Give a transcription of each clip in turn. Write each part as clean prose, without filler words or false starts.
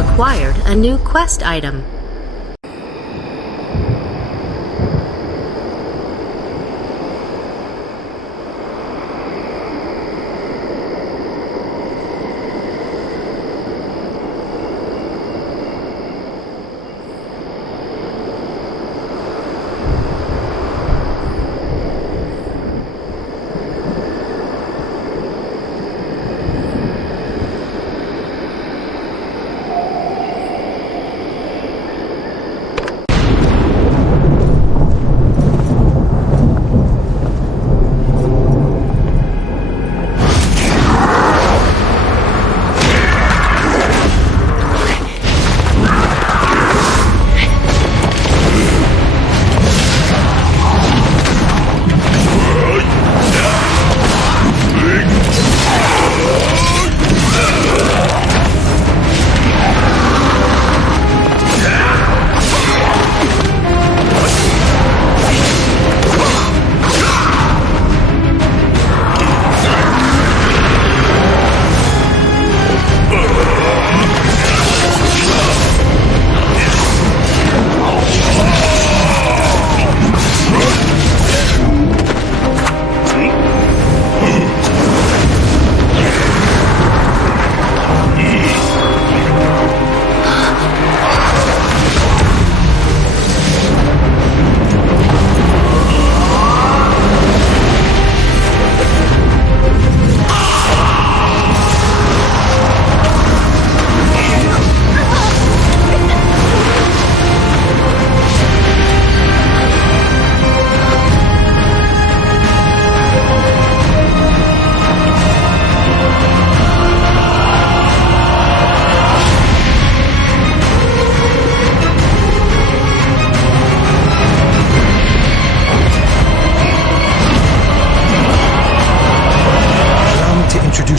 acquired a new quest item.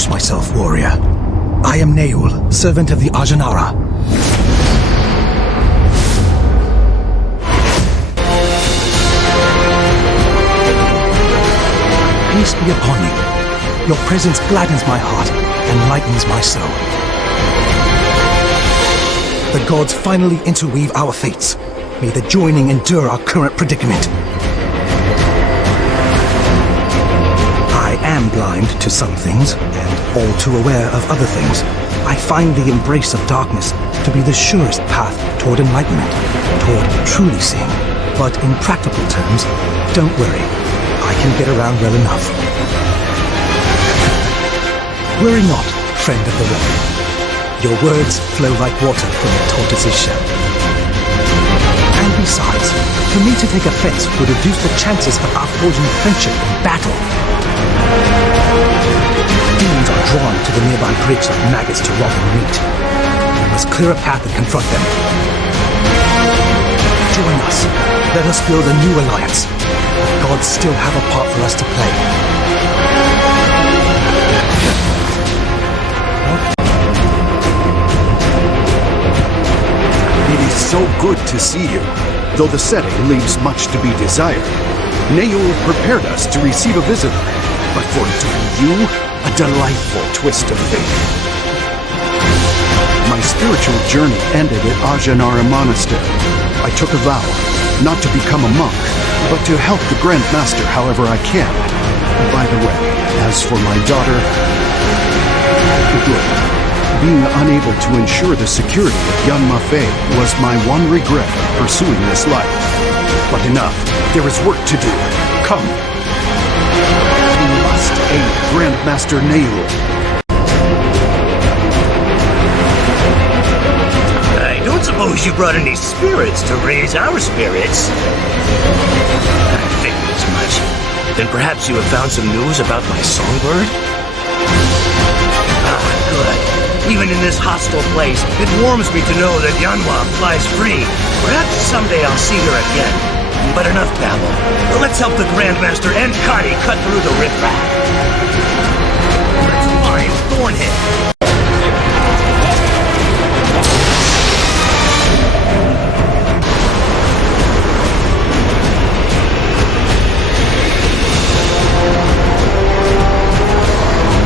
Myself, warrior. I am Nayul, servant of the Ajanara. Peace be upon you. Your presence gladdens my heart and lightens my soul. The gods finally interweave our fates. May the joining endure our current predicament. I am blind to some things, and all too aware of other things. I find the embrace of darkness to be the surest path toward enlightenment, toward truly seeing. But in practical terms, don't worry, I can get around well enough. Worry not, friend of the rock. Your words flow like water from a tortoise's shell. And besides, for me to take offense would reduce the chances of our forging friendship in battle. Demons are drawn to the nearby bridge like maggots to rotten meat. We must clear a path and confront them. Join us. Let us build a new alliance. The gods still have a part for us to play. It is so good to see you, though the setting leaves much to be desired. Nayul prepared us to receive a visitor, but for it to be you, a delightful twist of fate. My spiritual journey ended at Ajanara Monastery. I took a vow, not to become a monk, but to help the Grand Master however I can. By the way, as for my daughter, good. Being unable to ensure the security of young Mafei was my one regret of pursuing this life. But enough, there is work to do. Come. We must aid Grandmaster Nayul. I don't suppose you brought any spirits to raise our spirits. I figured as much. Then perhaps you have found some news about my songbird? Ah, good. Even in this hostile place, it warms me to know that Yanhua flies free. Perhaps someday I'll see her again. But enough babble. Let's help the Grandmaster and Kari cut through the riffraff. Let's find Thornhead.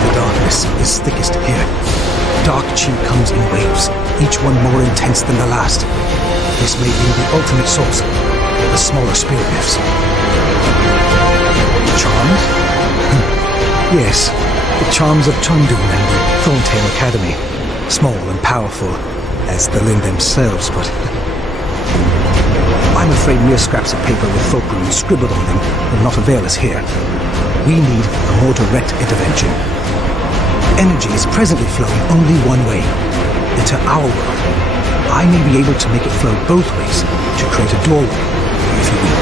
The darkness is thickest here. Dark chi comes in waves, each one more intense than the last. This may be the ultimate source of the smaller spirit gifts. Charms? Yes, the charms of Tundun and the Thorntail Academy. Small and powerful, as the Lin themselves, but I'm afraid mere scraps of paper with thought runes scribbled on them will not avail us here. We need a more direct intervention. Energy is presently flowing only one way, into our world. I may be able to make it flow both ways, to create a doorway, if you will.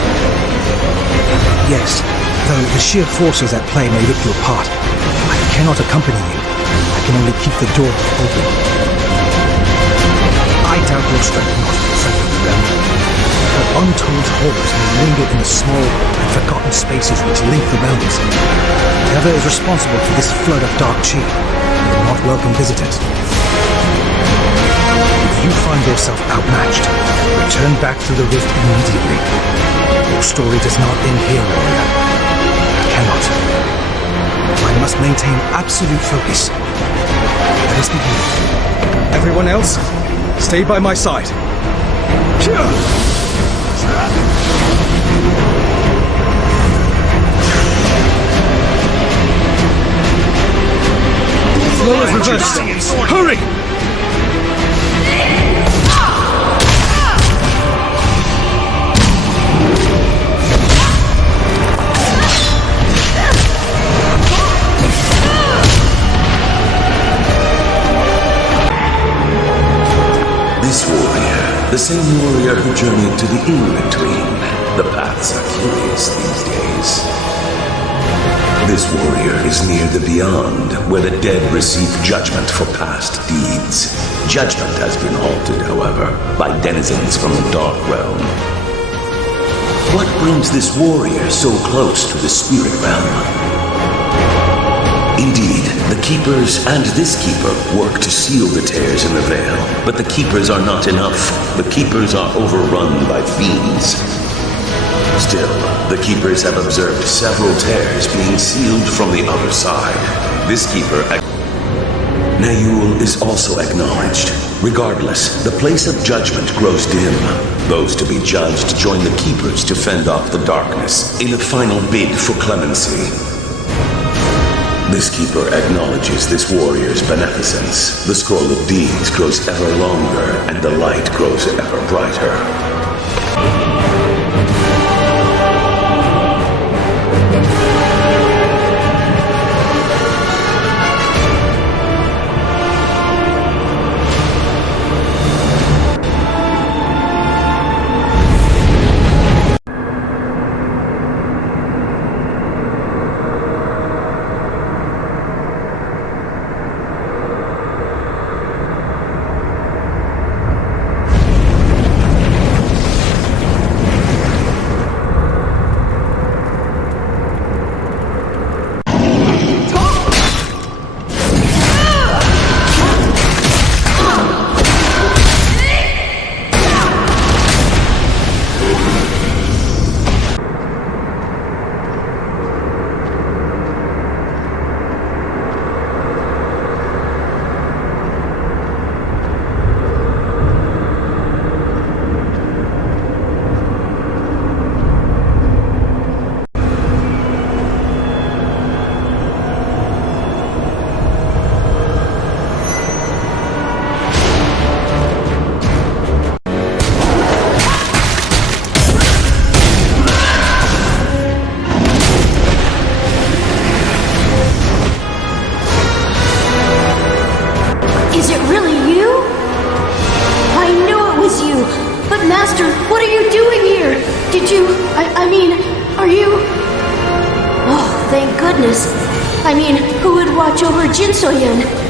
Yes, though the sheer forces at play may rip you apart, I cannot accompany you. I can only keep the door open. I doubt your strength not, friend of the realm. But untold horrors may linger in the small and forgotten spaces which link the realms. Whoever is responsible for this flood of dark chi will not welcome visitors. If you find yourself outmatched, return back through the rift immediately. Your story does not end here, warrior. It cannot. I must maintain absolute focus. Let us begin. Everyone else, stay by my side. Flow is reversed. Hurry! This warrior, the same warrior who journeyed to the in-between. The paths are curious these days. This warrior is near the beyond, where the dead receive judgment for past deeds. Judgment has been halted, however, by denizens from the dark realm. What brings this warrior so close to the spirit realm? Indeed, the Keepers and this Keeper work to seal the tears in the veil, but the Keepers are not enough. The Keepers are overrun by fiends. Still, the Keepers have observed several tears being sealed from the other side. This Keeper, Nayul, is also acknowledged. Regardless, the place of judgment grows dim. Those to be judged join the Keepers to fend off the darkness in a final bid for clemency. This Keeper acknowledges this warrior's beneficence. The scroll of deeds grows ever longer, and the light grows ever brighter.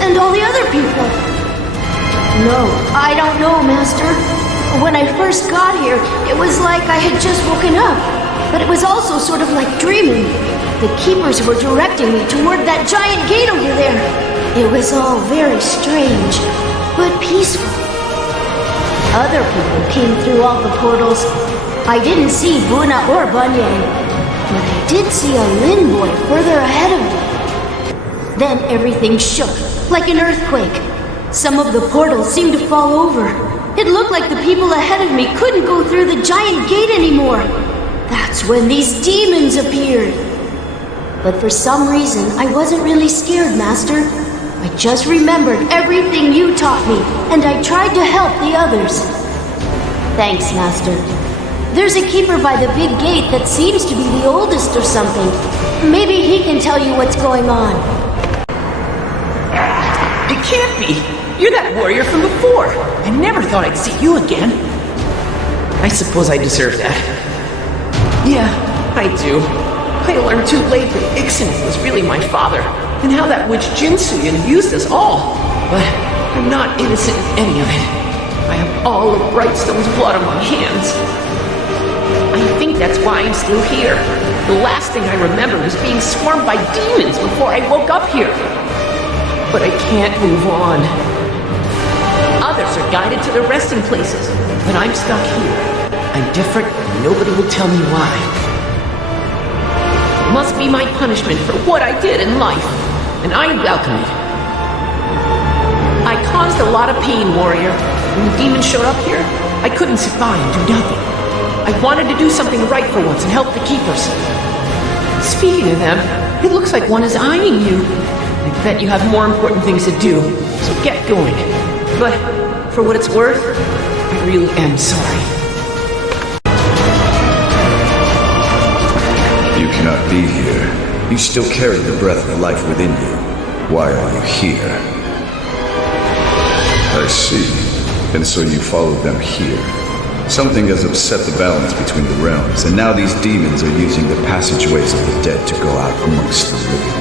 And all the other people. No, I don't know, Master. When I first got here, it was like I had just woken up. But it was also sort of like dreaming. The Keepers were directing me toward that giant gate over there. It was all very strange, but peaceful. Other people came through all the portals. I didn't see Buna or Bunyan, but I did see a Lin boy further ahead of me. Then everything shook, like an earthquake. Some of the portals seemed to fall over. It looked like the people ahead of me couldn't go through the giant gate anymore. That's when these demons appeared. But for some reason, I wasn't really scared, Master. I just remembered everything you taught me, and I tried to help the others. Thanks, Master. There's a keeper by the big gate that seems to be the oldest or something. Maybe he can tell you what's going on. It can't be! You're that warrior from before! I never thought I'd see you again. I suppose I deserve that. Yeah, I do. I learned too late that Ixen was really my father, and how that witch Jinsuyan used us all. But I'm not innocent in any of it. I have all of Brightstone's blood on my hands. I think that's why I'm still here. The last thing I remember was being swarmed by demons before I woke up here. But I can't move on. Others are guided to their resting places, but I'm stuck here. I'm different, and nobody will tell me why. It must be my punishment for what I did in life, and I welcome it. I caused a lot of pain, warrior. When the demons showed up here, I couldn't sit by and do nothing. I wanted to do something right for once and help the keepers. Speaking of them, it looks like one is eyeing you. I bet you have more important things to do, so get going. But for what it's worth, I really am sorry. You cannot be here. You still carry the breath of life within you. Why are you here? I see. And so you followed them here. Something has upset the balance between the realms, and now these demons are using the passageways of the dead to go out amongst the living.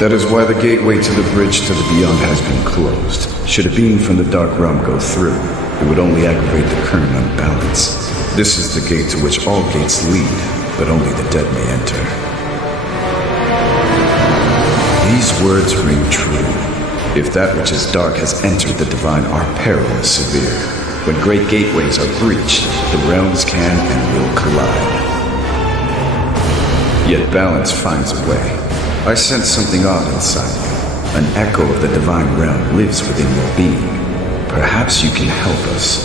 That is why the gateway to the bridge to the beyond has been closed. Should a being from the dark realm go through, it would only aggravate the current unbalance. This is the gate to which all gates lead, but only the dead may enter. These words ring true. If that which is dark has entered the divine, our peril is severe. When great gateways are breached, the realms can and will collide. Yet balance finds a way. I sense something odd inside you. An echo of the divine realm lives within your being. Perhaps you can help us.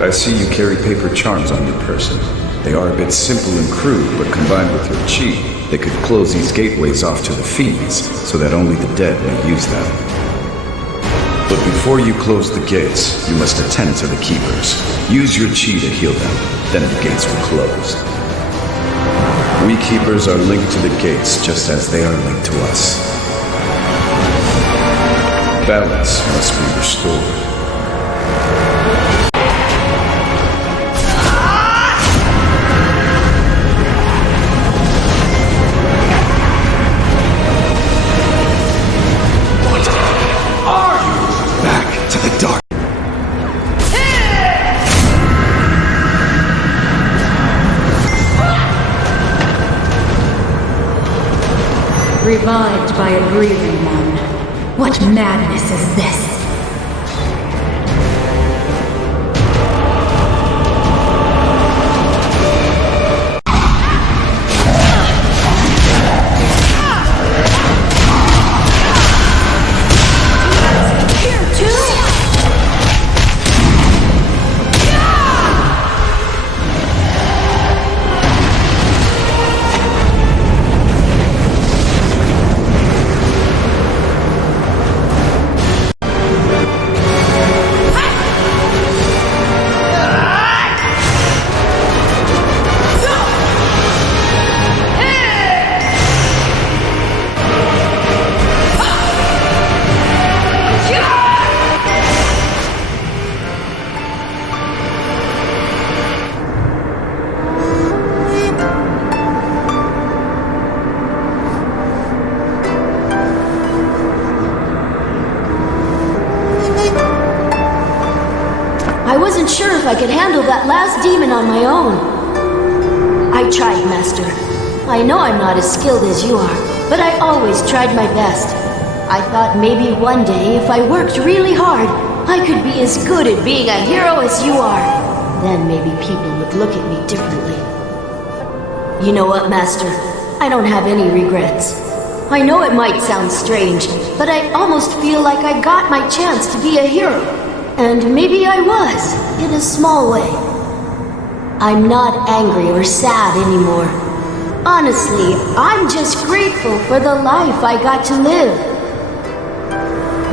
I see you carry paper charms on your person. They are a bit simple and crude, but combined with your chi, they could close these gateways off to the fiends, so that only the dead may use them. But before you close the gates, you must attend to the keepers. Use your chi to heal them, then the gates will close. We keepers are linked to the gates just as they are linked to us. Balance must be restored. Revived by a grieving one. What madness is this? I wasn't sure if I could handle that last demon on my own. I tried, Master. I know I'm not as skilled as you are, but I always tried my best. I thought maybe one day, if I worked really hard, I could be as good at being a hero as you are. Then maybe people would look at me differently. You know what, Master? I don't have any regrets. I know it might sound strange, but I almost feel like I got my chance to be a hero. And maybe I was, in a small way. I'm not angry or sad anymore. Honestly, I'm just grateful for the life I got to live.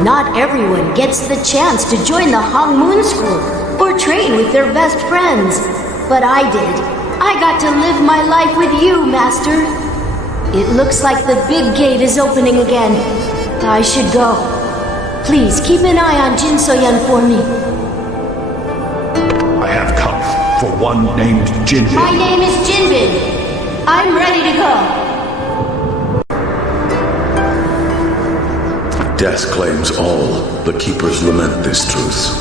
Not everyone gets the chance to join the Hong Moon School or train with their best friends. But I did. I got to live my life with you, Master. It looks like the big gate is opening again. I should go. Please keep an eye on Jin So-yeon for me. I have come for one named Jinbin. My name is Jinbin. I'm ready to go. Death claims all. The Keepers lament this truth.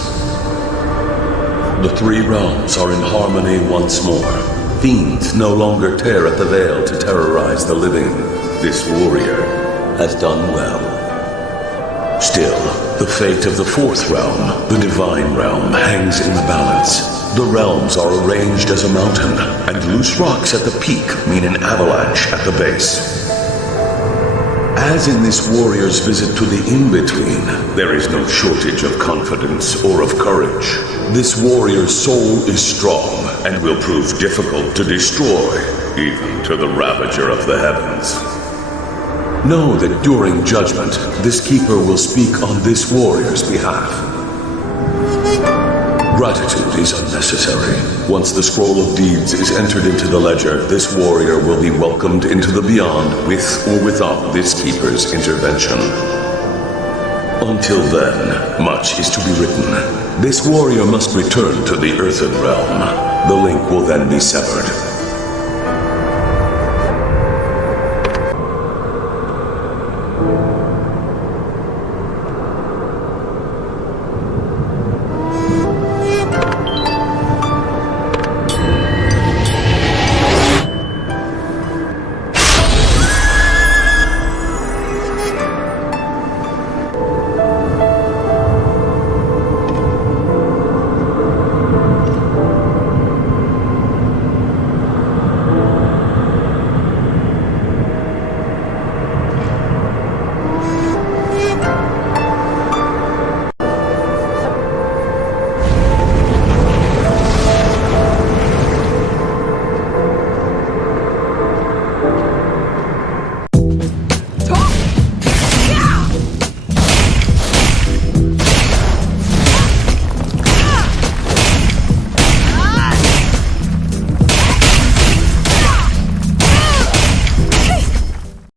The three realms are in harmony once more. Fiends no longer tear at the veil to terrorize the living. This warrior has done well. Still, the fate of the fourth realm, the divine realm, hangs in the balance. The realms are arranged as a mountain, and loose rocks at the peak mean an avalanche at the base. As in this warrior's visit to the in-between, there is no shortage of confidence or of courage. This warrior's soul is strong and will prove difficult to destroy, even to the ravager of the heavens. Know that during judgment, this keeper will speak on this warrior's behalf. Gratitude is unnecessary. Once the scroll of deeds is entered into the ledger, this warrior will be welcomed into the beyond with or without this keeper's intervention. Until then, much is to be written. This warrior must return to the earthen realm. The link will then be severed.